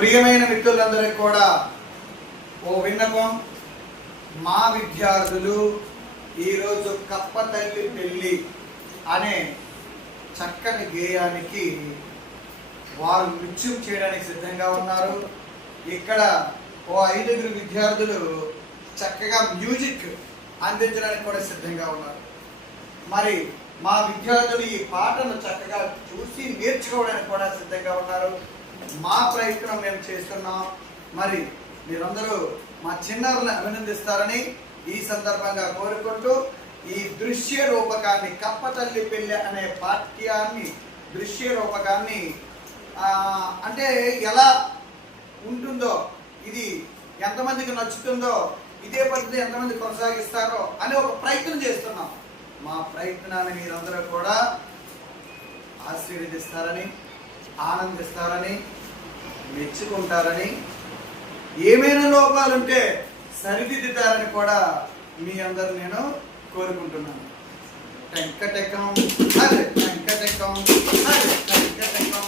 ప్రియమైన మిత్రులందరికీ కూడా ఓ విన్నపం. మా విద్యార్థులు ఈరోజు కప్పతల్లి పెళ్ళి అనే చక్కని గేయానికి వారు నృత్యం చేయడానికి సిద్ధంగా ఉన్నారు. ఇక్కడ ఓ ఐదుగురు విద్యార్థులు చక్కగా మ్యూజిక్ అందించడానికి కూడా సిద్ధంగా ఉన్నారు. మరి మా విద్యార్థులు ఈ పాటను చక్కగా చూసి నేర్చుకోవడానికి కూడా సిద్ధంగా ఉన్నారు. మా ప్రయత్నం మేము చేస్తున్నాం. మరి మీరందరూ మా చిన్నారులను అభినందిస్తారని ఈ సందర్భంగా కోరుకుంటూ ఈ దృశ్య రూపకాన్ని కప్పతల్లి పెళ్ళి అనే పాఠ్యాన్ని దృశ్య రూపకాన్ని అంటే ఎలా ఉంటుందో ఇది ఎంతమందికి నచ్చుతుందో ఇదే పద్ధతి ఎంతమంది కొనసాగిస్తారో అని ఒక ప్రయత్నం చేస్తున్నాం. మా ప్రయత్నాన్ని మీరందరూ కూడా ఆశీర్వదిస్తారని ఆనందిస్తారని మెచ్చుకుంటారని ఏమైనా లోపాలుంటే సరిదిద్దుతారని కూడా మీ అందరు నేను కోరుకుంటున్నాను. టెంకటెక్కం అదే టెంకటెక్కం అదే టెంకటెక్కం